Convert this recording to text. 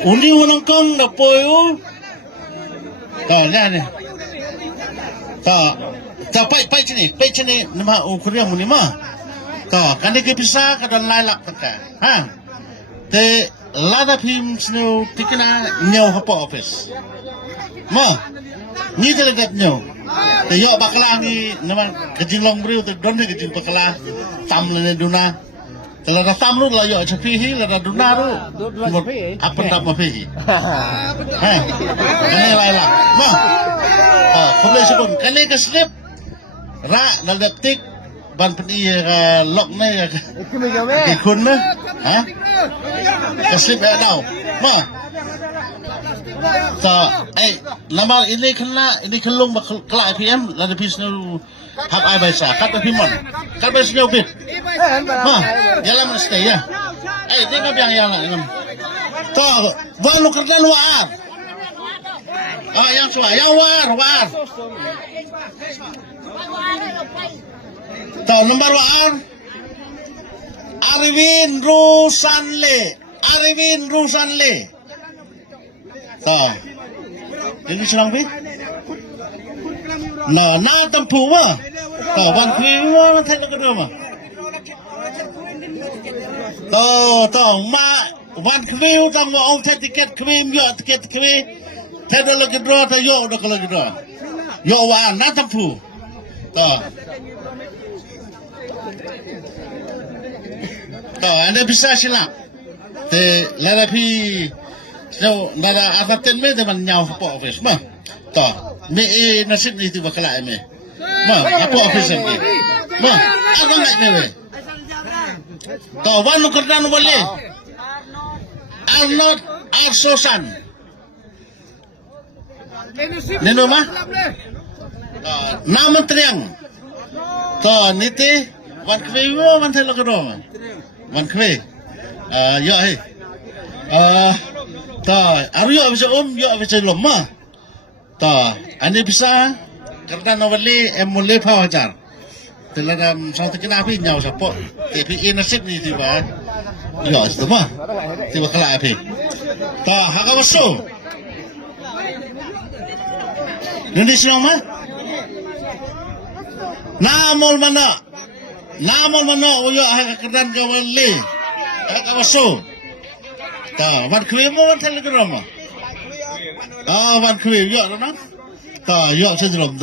Uni unang kong na po yun. Yan eh. Pai sini, nama ukuran muni mah. Kan dia bisa kadang lailak tak. Te lada phim snow tikina nhau hapa office. Ni telegat nhau. Te yo bakla ni nama kejilong beriu te don ni kejil bakla tam lene duna. Kalau dah tam lu lah yo cepihi lah dah duna lu. Apa tak mafihi? Kan lailak. Không lẽ sebut kan ni keslip. Ra nalaptik ban pedi lok ni ikun na keslip dah nama ini kena ini kelung kelak PM lada pisnu hab ai baisa kat pimon kat baisnya bit jalan mesti ya dia ngap yang ngam to walu kerja luar yang suah yang war to nomor war Arvin Rusanle to ini serang bi na tempu mah to wan kui mah thay nak kedua mah to ma wan kui tang mau ông thay tiket kui yo tiket kui thay dah lagi kedua thay yo dah lagi kedua yo wan na tempu to anda bisa silap te lada pi so nada ataten me teman nyau apa office mah to me nasib ni tu bakala me apa office ni apa nak me to wan kerdan boleh Arnold Arsosan neno mah nama triang to niti wan kwe mo man thelo kado wan kwe yo he ta aryo bisa yo bisa lomma ta ane bisa kerana nawali emule pawajar teladam satu kena api nyau sapo tapi inasib ni tiba yo semua tiba kala api ta haga waso Indonesia mah namol mana yo kerana kawali haga waso wan kwe mo wan thel kedom wan kwe yo na ta yo sedrom